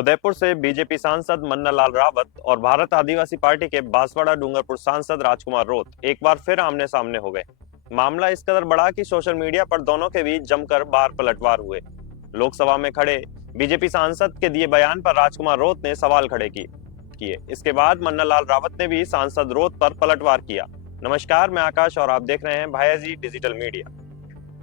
उदयपुर से बीजेपी सांसद मन्नालाल रावत और भारत आदिवासी पार्टी के बांसवाड़ा डूंगरपुर सांसद राजकुमार रोत एक बार फिर आमने सामने हो गए। मामला इस कदर बढ़ा कि सोशल मीडिया पर दोनों के बीच जमकर बार पलटवार हुए। लोकसभा में खड़े बीजेपी सांसद के दिए बयान पर राजकुमार रोत ने सवाल खड़े किए। इसके बाद मन्नालाल रावत ने भी सांसद रोत पर पलटवार किया। नमस्कार, मैं आकाश और आप देख रहे हैं भायाजी डिजिटल मीडिया।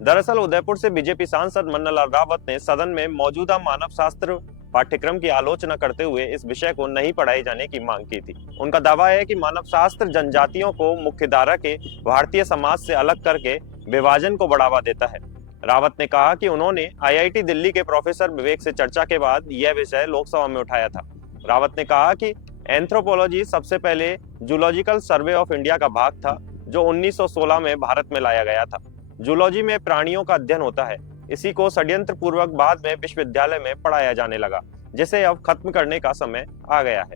दरअसल उदयपुर से बीजेपी सांसद मन्नालाल रावत ने सदन में मौजूदा मानव शास्त्र पाठ्यक्रम की आलोचना करते हुए इस विषय को नहीं पढ़ाए जाने की मांग की थी। उनका दावा है कि मानव शास्त्र जनजातियों को मुख्यधारा के भारतीय समाज से अलग करके विभाजन को बढ़ावा देता है। रावत ने कहा कि उन्होंने आईआईटी दिल्ली के प्रोफेसर विवेक से चर्चा के बाद यह विषय लोकसभा में उठाया था। रावत ने कहा कि एंथ्रोपोलॉजी सबसे पहले जूलॉजिकल सर्वे ऑफ इंडिया का भाग था, जो 1916 में भारत में लाया गया था। जूलॉजी में प्राणियों का अध्ययन होता है। इसी को षड्यंत्र पूर्वक बाद में विश्वविद्यालय में पढ़ाया जाने लगा, जिसे अब खत्म करने का समय आ गया है।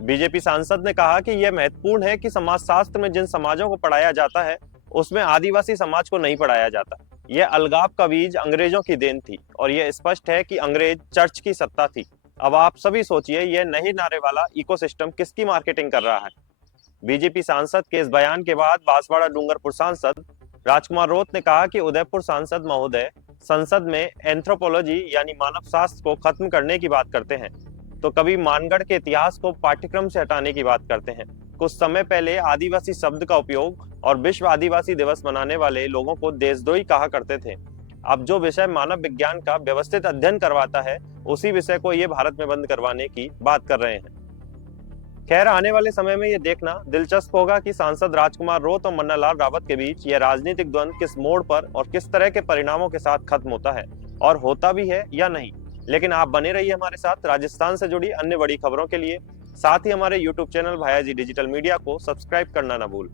बीजेपी सांसद ने कहा कि यह महत्वपूर्ण है कि समाजशास्त्र में जिन समाजों को पढ़ाया जाता है उसमें आदिवासी समाज को नहीं पढ़ाया जाता। यह अलगाव का बीज अंग्रेजों की देन थी और यह स्पष्ट है कि अंग्रेज चर्च की सत्ता थी। अब आप सभी सोचिए, यह नहीं नारे वाला इकोसिस्टम किसकी मार्केटिंग कर रहा है। बीजेपी सांसद के इस बयान के बाद बांसवाड़ा डूंगरपुर सांसद राजकुमार रोत ने कहा कि उदयपुर सांसद महोदय संसद में एंथ्रोपोलॉजी यानी मानव शास्त्र को खत्म करने की बात करते हैं, तो कभी मानगढ़ के इतिहास को पाठ्यक्रम से हटाने की बात करते हैं। कुछ समय पहले आदिवासी शब्द का उपयोग और विश्व आदिवासी दिवस मनाने वाले लोगों को देशद्रोही कहा करते थे। अब जो विषय मानव विज्ञान का व्यवस्थित अध्ययन करवाता है, उसी विषय को ये भारत में बंद करवाने की बात कर रहे हैं। खैर, आने वाले समय में ये देखना दिलचस्प होगा कि सांसद राजकुमार रोत और मन्नालाल रावत के बीच यह राजनीतिक द्वंद्व किस मोड़ पर और किस तरह के परिणामों के साथ खत्म होता है, और होता भी है या नहीं। लेकिन आप बने रहिए हमारे साथ राजस्थान से जुड़ी अन्य बड़ी खबरों के लिए। साथ ही हमारे YouTube चैनल भायाजी डिजिटल मीडिया को सब्सक्राइब करना ना भूल।